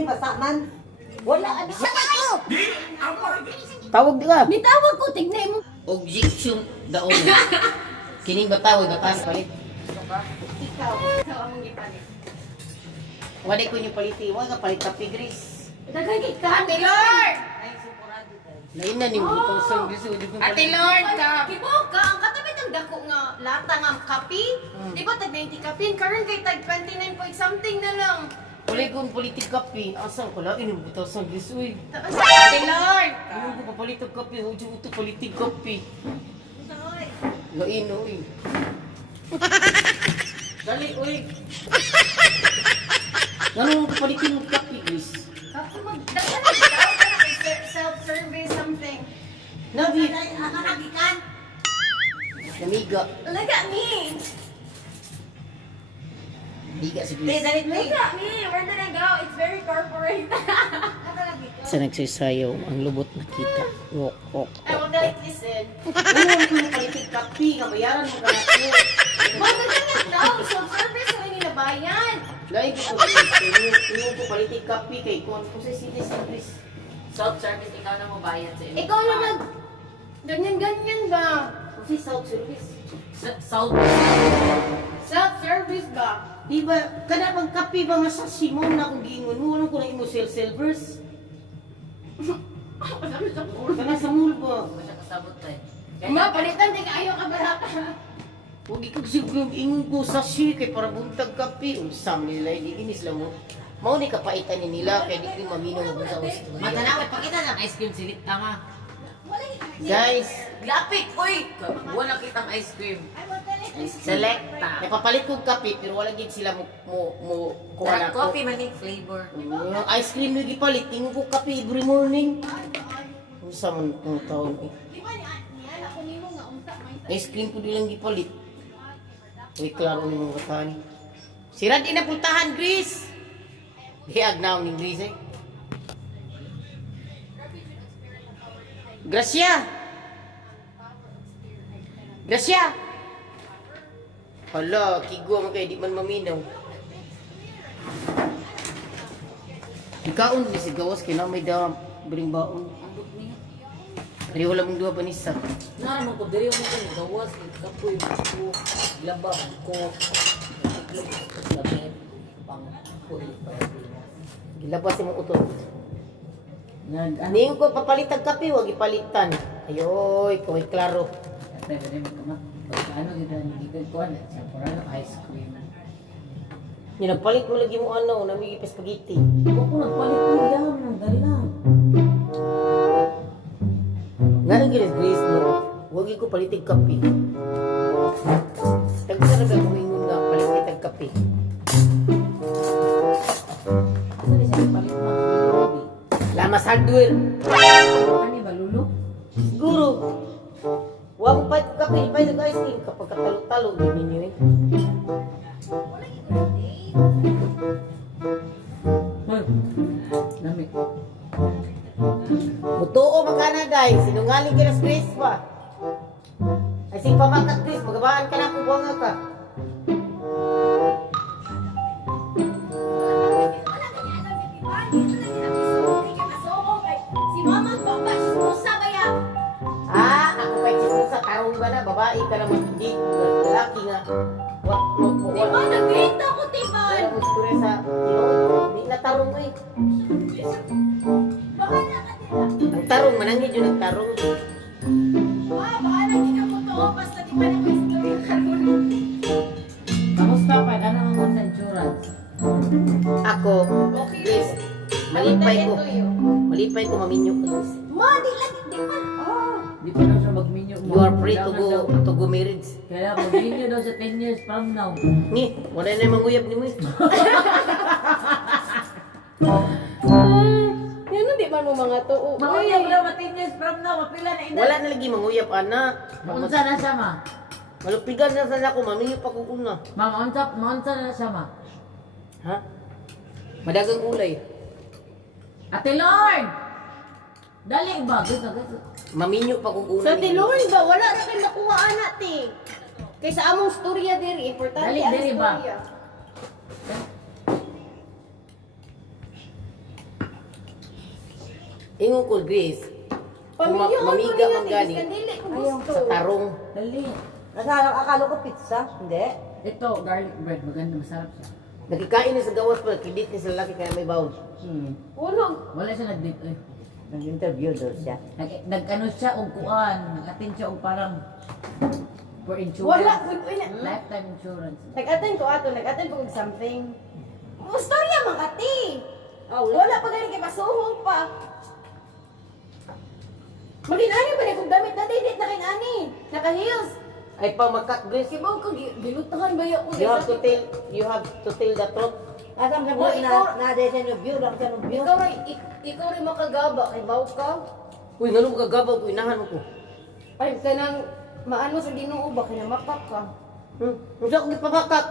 may basa man. Wala, ano? Tawag di ka. Nitawag ko, tignan mo. Objection daon. Kining bataw, batas palit. Ikaw ang gipalit. Wala ko yung paliti. Wala ka palit kape, Grace. Dagagit ka, Ate Lord! Lain na ni mo itong service. Ate Lord ka! Kibok ka, ang katabi ng dako nga lata nga kapi. Di ba tag 90 kape? Karon kay tag 29 point something na lang. Wala kong politik kape. Asan ko lang? Inubutaw sa service. Uy. Ate Lord! Ano ko papalit ang kape? Huwag ito politik kape. Lain, uy. Dali, uy. Ganun ko palitin mo kape, Grace. Ako magdala na daw ka na self-service something. Nabi. Ako nagikan. Namiga. Look at me! Biga si Grace. Look at me! Where did I go? It's very corporate. Sa nagsasayaw, ang lubot na kita. Wok, wok. I will not listen. Ano ko yung palitik kape? Kabayaran mo ka na po. Magdala na daw! Self-service ko yung nabayan. Lain ko po, Grace. Tingin ko palitik kape kay Kon. Kung sa sinis ni Grace. Self-service, ikaw na mabayad sa Ikaw na ganyan-ganyan ba? Kung sa South Service. South. Self-service ba? Di ba, kana bang kape ba nga sa Simon na kung giingon mo? Ano ko na imo silvers? Kana sa mall ba? Huwag siya kasabot tayo. Ma, palitan din ayaw ka barata. Huwag ikaw siguro ingon ko sa si kay para buntag kape. Unsam nila, hindi inis lang mo. Mao ni kapaitan ni nila kaya di ko maminaw mo sa gusto. Matanawat, pakita ng ice cream silit tanga. Guys, Lapit, uy! Wala kitang ice cream. Selecta. napapalit kong kape pero wala gid sila mo kuha na Dark coffee, maning flavor. Yung ice cream yung gipalit, tingin ko kape every morning. Unsam man kung taon eh. Di ba niyan ako nimo nga unta may Ice cream ko nilang gipalit. Uy, klaro ni mga katahan. Sirad din na puntahan, Grace! Hiyag na akong Grace eh. Gracia! Gracia! Hala, kigwa man kayo, di man maminaw. Ikaon, si gawas, kinamay da, bring baon. Andot niya. Ari wala mong duha panisa. Naman ko, diri mo ko, gawas, kapoy, ko, labab, ko, itlog, labib, pang, puli, Gilabas yung utol. Ning ko papalit ang kape, wag ipalitan. Ayoy, kaway klaro. Pwede rin magkamat. Pagkaano kita nagigil ko, siya pura ng ice cream. Yung nagpalit mo lagi mo ano, namigi pa spaghetti. Huwag ko nagpalit ko yan, ng dali lang. Nga nang gilis, Grace, no? Wag ko palitig kape. Tagsa na ba kumingon nga palitig ang kape? Ano na siya, palit mga lulubi. Lamas hardware. Ano ba, lulo? Siguro. Wag mo pa kape, pa yung ice cream kapag katalo-talo, gawin nyo eh. Hoy, lamig. Mutuo makana guys, sinungaling ka na sa Grace pa. Ay sing pamakat Grace, magabaan ka na kung buwanga ka. Si mama ang baba, sumusa ba yan? Ah, ako pa yung sa tarong ba na, babae ka naman hindi, lalaki nga. Di ba, nag-date ako, Tiban? Wala mo siguro sa tinood, hindi na tarong eh. Baka nakatira. Ang tarong, manangid yun ang tarong. Baka naging ako to, basta di pa naman istorya karoon. Kamusta pa? Ano ang sa insurance? Ako, Okay. Grace, malipay ko. Malipay ko maminyo ko. Ma, di lagi, di pa. Di pa daw siya mag-minyo. You are free to go marriage. Kaya mag-minyo daw sa 10 years from now. Ni, wala na yung manguyab ni mo eh. Yan di man mo mga to. Mga daw ba 10 years from now? Mapila na edad. Wala na lagi manguyab, ana. Maunsa na siya, ma? Malupigan na sana ako, maminyo pa ko una. Ma, maunsa na siya, ma? Ha? Madagang ulay. Ate Lord! Dali ba? Gusto. Maminyo pa ko una. Sa Tilon ba? Wala na kayo nakuha anak, te. Kaysa among storya diri, importante Dali, ang diri ba? storya. Ingon ko, Grace. Pamilya ko Mamiga niya, man gani. dili ko Ayaw. gusto. Sa tarong. Dali. Akala ko pizza. Hindi. Ito, garlic bread. Maganda, masarap siya. Nagkikain na sa gawas pa, kidit ni sa lalaki kaya may bawal. Ulo. Wala siya nag-dip eh. Nag-interview doon siya. Nag-ano siya og kuan, nag-attend siya og parang for insurance. Wala. Uy, Lifetime insurance. nag-attend ko ato, nag-attend ko og something. Storya man ati. Oh, Wala pa gani kay masuhong pa. Maginani ba ni kung damit na didit na kay ani? Naka-heels. Ay pa makat, Grace. Kibaw ka gilutahan ba ya ko? You have to tell the truth. Asam sa Wala, ikaw- na siya ng view, lang siya ng view. Ikaw rin makagaba kay baw ka. Uy, ganun ka gabaw ko, inahan mo ko. Ay kanang maano sa Ginoo ba kay mapak ka. Hindi ako nagpabakat.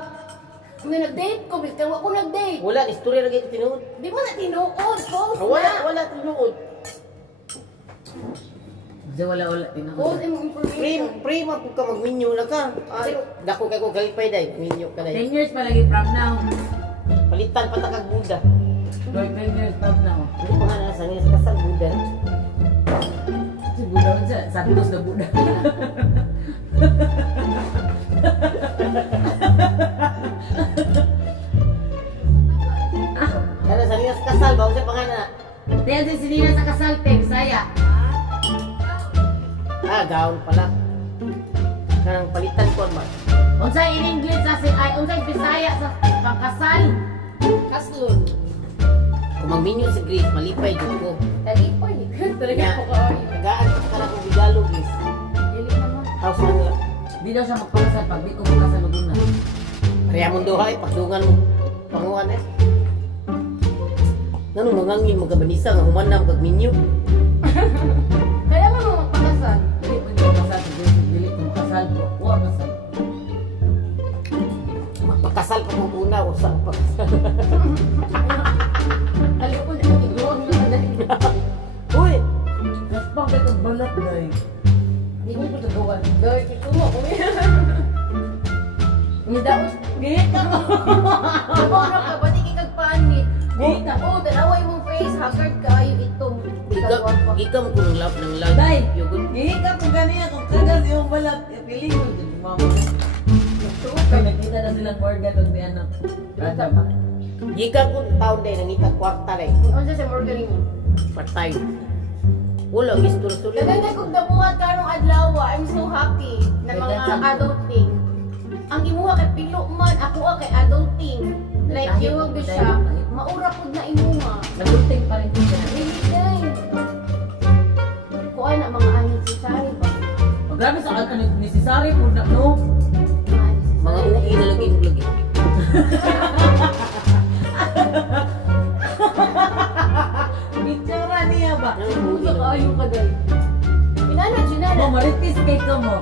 Kung nag-date ko, bilang ako nag-date. Wala, istorya lagi ito tinuod. Di mo na tinuod, post Wala tinuod. Kasi wala tinawag. Post imong information. Prima po ka magminyo na ka. Ay, dako kay ko kalipay day, minyo ka day. 10 years pa lagi from now. Palitan patakag Buda. Lord, 10 years from now. Ano pa nga na sa nila sa kasal Buda? Si Buddha man siya, Santos na Buddha. Kaya sa nila sa kasal, bago siya pangana. Tiyan si Sinina sa kasal, te, Bisaya. Ah, gown pala. Kanang palitan ko ba? Unsay in English sa unsay Bisaya sa pangkasal. Kaslon. Kung magminyo si Grace, malipay dito ko. Talipay. Talaga Nga, po ka. nagaan ka na kong bigalo, Grace. Dili naman. House man lang. Di daw siya magpakasal pag di ko magkasal ug una. Kaya mong duhay, pagdungan mo. Panguhan eh. Nanong mangangin, magabanisa, nga humanam, kag minyo. Kaya mo magpakasal. Dili ko di magkasal sa Diyos, dili ko makasal po. Wa kasal. Magpakasal pa kung una, usang pagkasal. Alam ko na iguang na dahil. Uy! Gaspang ka balat day. Di ko ito gawan. Dahil ito mo ko Ni daos gihit ka mo. Ano ka ba di kag panit? Gihit ka oh, dalaway mong face haggard kaayo itong Ikaw mo kung lap ng lag. Day! Yugod. Gihit ka kung ganyan, kung kagas yung balat. Piling mo din, mama. Kaya nakita na silang organ doon ni ano. Rada pa. Gikan ko taon day, nangita kwarta day. Unsa sa morgan mo? Part-time. Wala, gistur-suri. Daghan kog dabuhat karong adlaw, I'm so happy na mga adulting. Ang imuha kay pilo man, ako kay adulting. Like you will be siya. Maura pud na imuha. Nagulting pa rin siya. Really day. Kuan na mga anin si Sari ba? Oh, grabe sa ano ni si Sari po na, no? Mga uwi na lagi mo lagi. Picture niya ba? Mga uwi Sa na. kaayo ka dai. Inana ginana. Mo, maritis kay ka mo.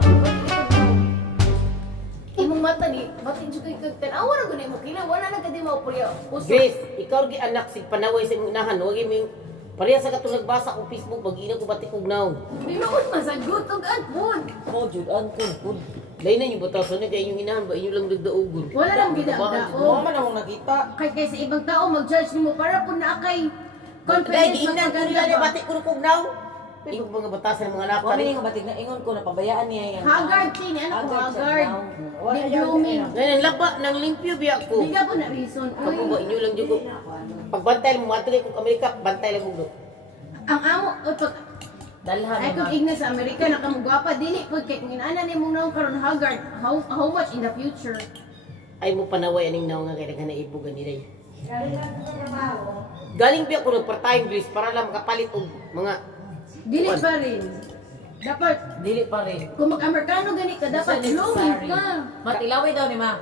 Imong mata ni, batin jud kay kag tanawa na gunay mo kila, wala na gadi mo purya. Uso. Grace, ikaw gi anak si panaway sa imong inahan. Huwag mo pareha sa katong nagbasa ko Facebook, pag-ina ko batik og now. Di mo kun masagot og adpon. Mo, jud, ang kun. Lain na yung batasan niya, kaya inyong inahan ba, inyo lang nagdaogon. Wala lang gidagdao. man akong nakita. Kay sa ibang tao mag-judge nimo para pud na kay Dahil confidence giinan ko nila niya ba? batik ko og now. Iyong mga batasan ng mga anak. Kami nga batik na ingon ko, napabayaan niya yan. Haggard tini, ano ko Haggard siya haggard. now. Di Wala yan, blooming. Ngayon, laba, nang limpyo biya ko. Di ka po na reason. Kamu ba, Uy, inyo lang dyan ko. Pagbantay mo, matuloy kong Amerika, bantay lang mo. ang amo, pag Dalhan ay kung igna sa Amerika na kamugwapa, dili po kay kung inana ni mong naong karon haggard, how much in the future? Ay mo panaway aning naong nga kaya na ibugan nila. Galing biya ko ng part-time Grace para lang makapalit og mga Dili pa rin. Dapat, Dili pa rin. kung mag-Amerikano gani ka, dapat blooming ka. Matilaway daw ni ma.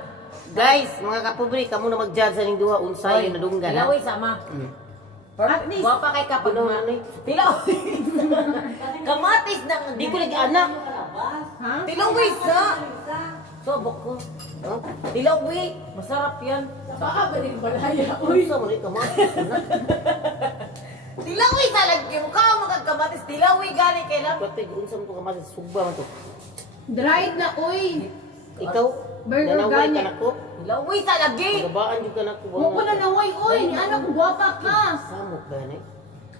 guys, mga kapobre, kamo na mag-judge sa ning duha unsay yung nadunggan. ha? Tilaway sama. At least, Wapa kay kapag Ano ma. ano? Tilaway. Kamatis na. Di ko lagi anak. ha? Tilaway sa. Sobok ko. Ha? Tilaway. Masarap yan. Baka ba din balaya? Uy, sa mo ni kamatis. anak. Tilaway sa lagi mo. Kao magkakamatis. Tilaway gani kay lang. Pati unsa mo to kamatis sugba man to. Dried na, uy. Ikaw, Very nanaway organic. ka nako. Tilaway sa lagi. Nagabaan jud ka nako. Huwag ko na naway, uy. Ni anak ko, gwapa ka. Samok gani.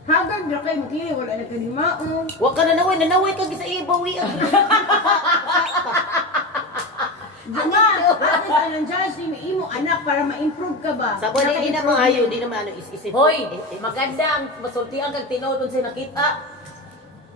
Haggard na kayo mo kini wala na kanimao. Wa ka nanaway ka sa ibawi. Diba? Ate sa nang judge ni imo anak para ma-improve ka ba? Sa buwan di na maayo, di na maano isip. Hoy, maganda ang masultihan kag tinuod sa nakita.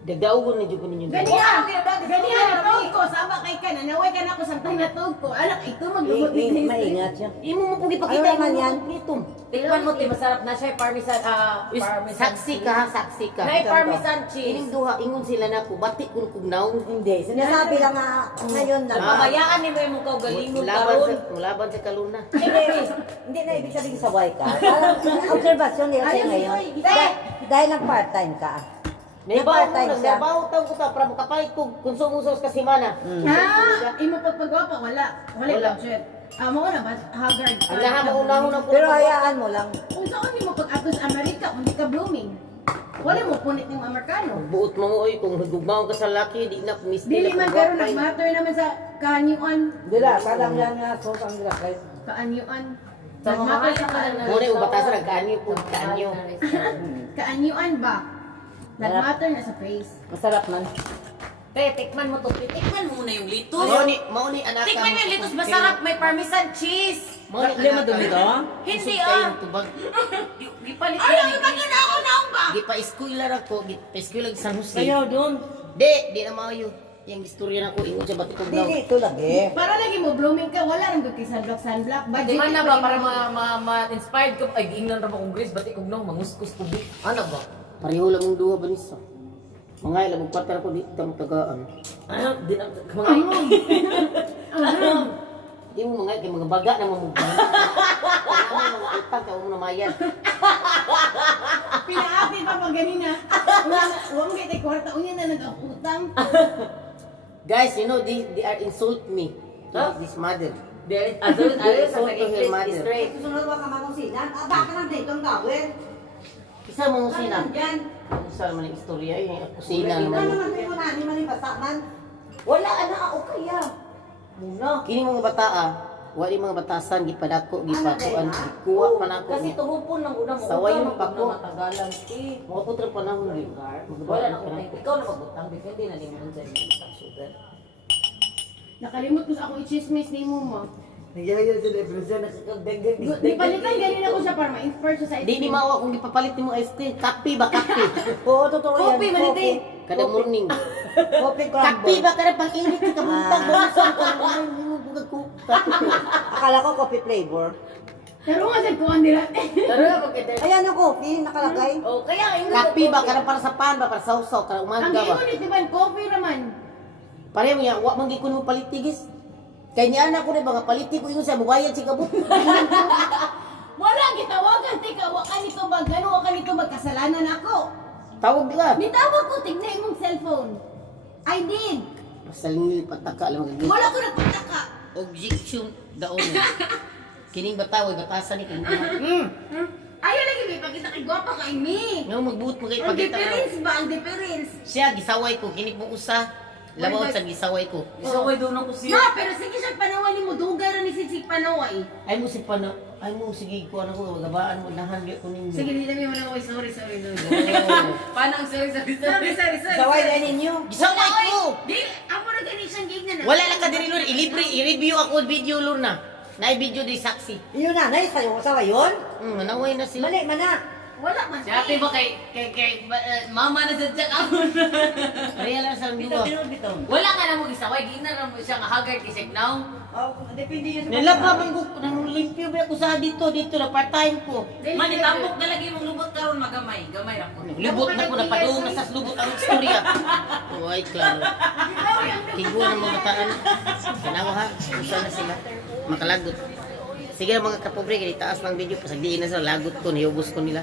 Dagdaogon na jud ko ninyo. Ganihan na ko sama kay ka nanaway ka na ko samtang natog ko. Anak ito maglumot ni Maingat siya. Imo mo pug ipakita Ano naman imo yan? Pritom. Tikman mo, masarap na siya. Parmesan, parmesan. Saksi ka ha, saksi ka. Nay, parmesan Ining cheese. duha ingon sila nako bati kun kugnaw. Hindi, sinasabi lang nga ngayon na. Pabayaan ni mo yung mukha galingon karon. Mulaban sa kaluna. Hindi na ibig sabihin saway ka. Parang observation niya siya ngayon. Dahil ng part-time ka. May part-time siya. Nabaw taw ko ta para makapalit ko konsumo sa kasimana. Ha? Imo pagpagawa pa wala. Wala Wala. budget. Mo na ba Haggard? Ang lahat maunahon na po. Pero hayaan mo lang. Kung saan mo pag-ato sa Amerika, kung di ka blooming. Wala mo punit ng Amerikano. Buot mo oy kung hugmaw ka sa laki di na misti. Dili man pero nag-matter naman sa kaanyuan. Dila, parang yan nga. So, ang dila. Kaanyuan. Sa mga Nag-matter sa Muna yung batasan nagkaanyo po kaanyo. kaanyuan ba? Nag-matter na sa face. Masarap man. Tikman mo to. Tikman mo muna yung litos. Mauni anak. Tikman mo yung litos. Masarap. May parmesan cheese. Mauni Hindi madumi to? Hindi Tubag. Gipalit Ay, yan. ang pagkinaon ba? Gipa-eskwela ra ko, gipa-eskwela sa San Jose. Kayo doon. Di na maayo. Yang istorya na ko ingon sa batikog daw. Hindi, ito lagi. Para lagi mo blooming ka, wala rin kay sunblock. Di man na ba para ma-inspired ka. Ay, giingnan ra mo kong Grace. Ba't ikog nang manguskus ko. Ano ba? Pareho lang ang duha banisa. Mga ilang magkwarta ko di tang tagaan. Ano? Di na. Ano? Di mo mga kay mga baga na mamugay. Ano mga utang ka mo na mayan. Pinaati pa pag ganina. Huwag kay tay kwarta unya na nag-utang. Guys, you know they are insult me. Huh? This mother. There is adult. Insult to her mother. Straight. Susunod ba ka manusinan? Baka nang dito ang gawin. Isa mo sina. Diyan. Isa naman ang istorya eh. Kusina Ano naman. naman mo na, ni man pasaman. Wala na ako kaya. Muna. Kini mga bataa, wali mga batasan gipadako gipakuan gikuha pa nako. Kasi tuhupon ng unang Saway yung pako. matagalan. Mga putra panahon din. Wala na akong time. Ikaw na magutang. Hindi na limon sa sugar. Nakalimot ko sa ako i-chismis ni mo mo. Nagyaya sa depresyon. Di palitan ganina ko siya para ma-inspire siya sa Di ni mawa kung gipapalit nimo ice cream, kape ba kape? Oo, totoo yan. Kopi, maniti. Kada morning. Kopi Kape crumble. ba kada pang init ka buntag bonson ka ko. Akala ko coffee flavor. Pero nga sa kuwan nila. Pero na magkita. Ayan ang coffee, nakalagay. Oh, kaya ingon. Kape ba kada para sa pan ba para sa usaw kada Ang umaga ba? ingon ito ba, coffee raman. Pareho niya, wa man gikon mo palitigis. Kay niya anak ko na mga paliti ko ingon sa buwayan si kabut. Wala, gitawagan, tika, wa ka nito ba, gano'n, wa ka nito magkasalanan ako. Tawag ka. Nitawag ko, tignan imong cellphone. I did. Pasalingil pataka lang magagit. Wala ko nagpataka. Objection daon. Kining bataw batasan ni kining. Ayaw lagi, may pagkita kay gwapa ka, Amy. Nga magbuot mo kay Ang pagita. difference ba, ang difference? Siya gisaway ko kining mo usa. Labaw sa gisaway ko. Isaway doon ako siya. Na, pero sige siya panaway ni mo, dugay ra ni Sisig panaway. Ay mo si pana, ay mo sige ko ano ko gabaan mo nahan ko ninyo. Sige, hindi namin mo na, sorry, no. Paano ang sorry. Sorry. Saway na ninyo. Gisaway ko. Di, ako na ganit siyang gig na. Wala lang ka diri lur, ilibre i-review ako video lur na. Nay video di saksi. Yun na, nay, sa'yo ko saway yun. Manaway na sila. Mali, mana. Wala man. Si ate ba kay mama na sa jack ako. Kaya lang sa duwa. Bitaw. Wala ka na mo gisaway. Gina na mo siya nga haggard kisig now. Oh, depende yun sa Nilapa man ko nang limpyo ba ako sa dito na part time ko. Manitambok na lagi mong lubot karon magamay. Gamay ra ko. Lubot na ko na padung na sa lubot ang istorya. Uy, klaro. Tinggo na mga bataan. Kanawa ha, usa na sila. Makalagot. Sige mga kapobre, kaya itaas ng video. Pasagdiin na sila, lagot ko, niyubos ko nila.